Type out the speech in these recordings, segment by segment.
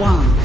1.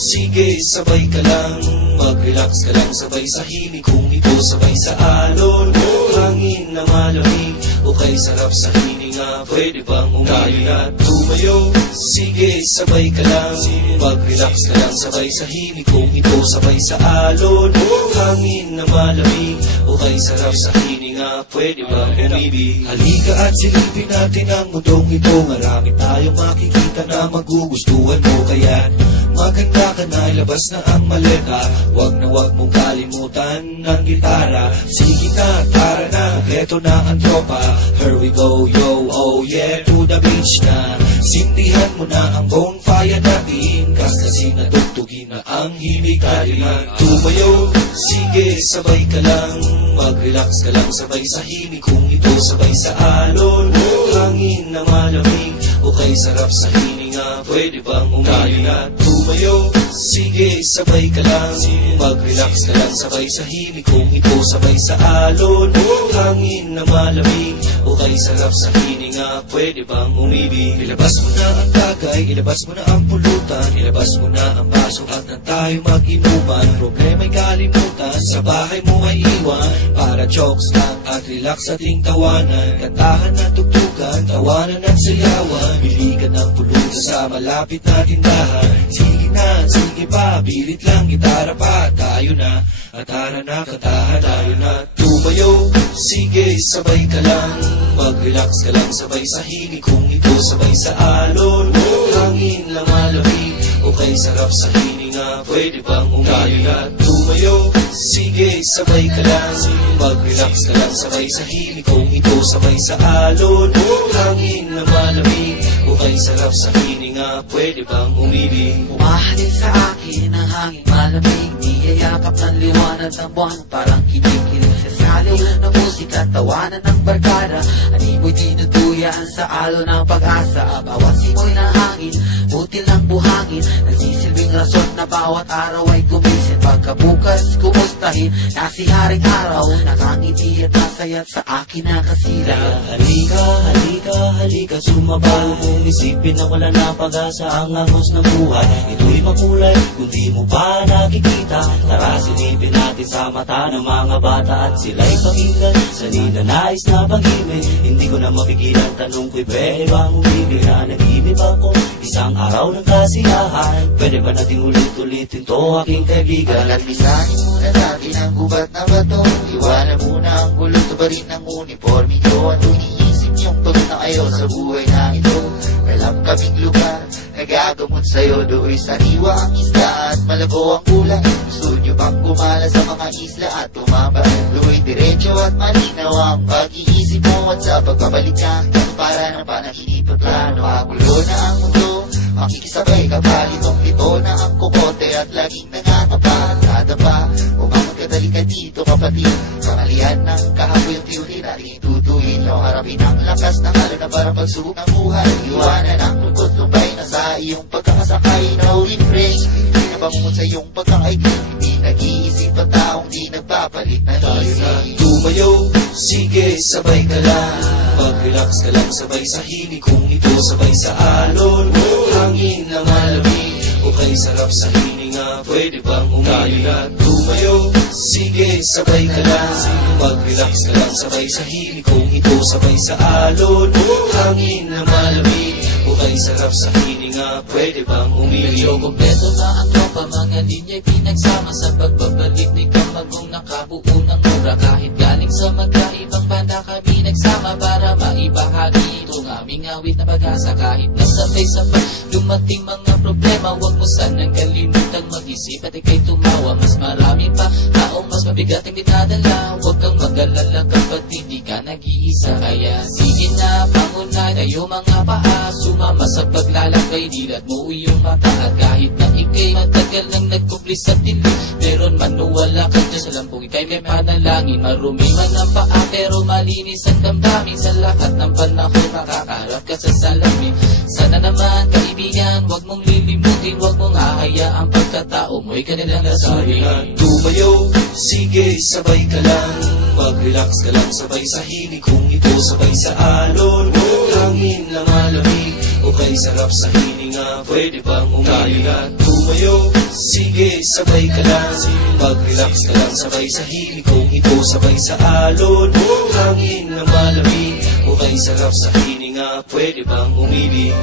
Sige, sabay ka lang, mag-relax ka lang, sabay sa himig. Kung ito sabay sa alon, hangin na malamig, o kay sarap sa hininga, pwede bang umayo na tumayo? Sige, sabay ka lang, mag-relax ka lang, sabay sa himig. Kung ito sabay sa alon, hangin na malamig, o kay sarap sa hininga, pwede bang umibig? Halika at silipin natin ang mundong ito, marami tayong makikita na magugustuhan mo. Kaya maganda ka na, ilabas na ang maleta, wag na wag mong kalimutan ng gitara. Sige na, tara na, eto na ang tropa. Here we go, yo, oh yeah, to the beach na. Sindihan mo na ang bonfire natin, kasi natugtugin na ang himig natin. Tumayo, sige, sabay ka lang, mag-relax ka lang, sabay sa himig. Kung ito sabay sa alon, hangin na malamig, o kay sarap sa hininga, pwede bang umayo na tumayo? Sige, sabay ka lang, mag-relax ka lang, sabay sa himig. Kung ito sabay sa alon, hangin na malamig, o kay sarap sa hininga, pwede bang umibig? Ilabas mo na ang tagay, ilabas mo na ang pulutan, ilabas mo na ang baso at na tayo mag-inuman. Problema'y kalimutan, sa bahay mo ay iwan, para jokes lang at relax ating tawanan. Kantahan at tugtugan, tawanan at sayawan, biligan ng pulutan sa malapit na tindahan. Sige na, sige pa, birit lang, gitara pa, tayo na, at tara na, kantahan tayo na. Tumayo, sige, sabay ka lang, mag-relax ka lang, sabay sa himig. Kung ito sabay sa alon, hangin lang malamig, o kay sarap sa hininga, pwede bang umayo na tumayo? Sige, sabay ka lang, mag-relax ka lang, sabay sa himig. Kung ito sabay sa alon, hangin lang malamig, o kay sarap sa hininga, pwede bang umibig? Umahalin sa akin ang hangin malamig, niyayakap ng liwanag ng buwan, parang kinikilig sa saliw ng musika, tawanan ng barkada. Animoy dinuduyan sa alon ng pag-asa, bawat simoy ng hangin, butil ng buhangin, nagsisilbing rason na bawat araw ay gumising. Pagkabukas kumustahin na si haring araw, nakangiti at nasayat sa akin na kasira. Halika, halika, halika, sumabay, kung isipin na wala na pag-asa ang angos ng buhay. Ito'y makulay kung di mo pa nakikita, tara silipin natin sa mata ng mga bata, at sila'y pakinggan sa ninanais na pag-ibig. Hindi ko na mapigilan, tanong ko'y pwede bang umibig? Na nag-ibig ako isang araw ng kasiyahan, pwede ba nating ulit-ulitin to, aking kaibigan? Pisahin muna natin ang gubat na bato, iwanan muna ang gulong, tubarin ng uniforme nyo. At iniisip niyong pagod na kayo sa buhay na ito, alam kaming lugar nagagamot sa'yo. Do'y sariwa ang isda at malabo ang kulay. Gusto nyo bang kumala sa mga isla at tumamba? Do'y diretso at malinaw ang pag-iisip mo, at sa pagbabalik ka para ng panaginip at plano. Magulo na ang mundo, makikisabay ka pa, litong-lito na ang kukote at laging nangangapa. Nadapa, umamagkadali ka dito kapatid, kamalian ng kahaboy ang tiyuhin at itutuhin nyo. Harapin ang lakas ng halo na parang pagsubok ng buhay, iwanan ang lungkot lumbay na sa iyong pagkakasakay. No refrain, hindi na bangungot sa iyong pagkakaigil, hindi nag-iisip at taong di nagpapalit na isip. Tumayo, sige, sabay ka lang, mag-relax ka lang, sabay sa himig. Kung ito sabay sa alon, hangin na malamig, o kay sarap sa hininga, pwede bang umayo na tumayo? Sige, sabay ka lang, mag-relax ka lang, sabay sa himig. Kung ito sabay sa alon, hangin na malamig, o kay sarap sa hininga, pwede bang umibig? Medyo kompleto na ang tropa, mga linya'y pinagsama sa pagbabalik ni Kamagong nakabuo ng obra. Kahit galing sa magkaibang banda kami nagsama para maibahagi itong aming awit na pag-asa. Kahit nasabay-sabay dumating mga problema, huwag mo sanang kalimutang mag-isip at ika'y tumawa. Mas marami pa taong mas mabigat ang dinadala, huwag kang mag-alala kapatid, di ka nag-iisa. Kaya sige na, pangunay tayo mga paa, sumama sa paglalakbay, dilat mo iyong mata. At kahit na ika'y matagal nang nagkuplis sa dilim, meron man o wala ka dyan sa lampong kay panalangin. Marumi man ang paa pero malinis ang damdamin. Sa lahat ng panahon nakakaharap ka sa salamin. Sana naman kaibigan, wag mong lilimutin, wag mong hahayaang pagkatao mo'y kanilang lasawin. Tumayo, sige sabay ka lang, mag-relax ka lang sabay sa himig kung ito sabay sa alon. Hangin na malamig, o kay sarap sa hininga, pwede bang umili na tumayo? Sige sabay ka lang, mag-relax ka lang sabay sa himig kung ito sabay sa alon. Hangin na malamig, o kay sarap sa hininga, pwede bang umili?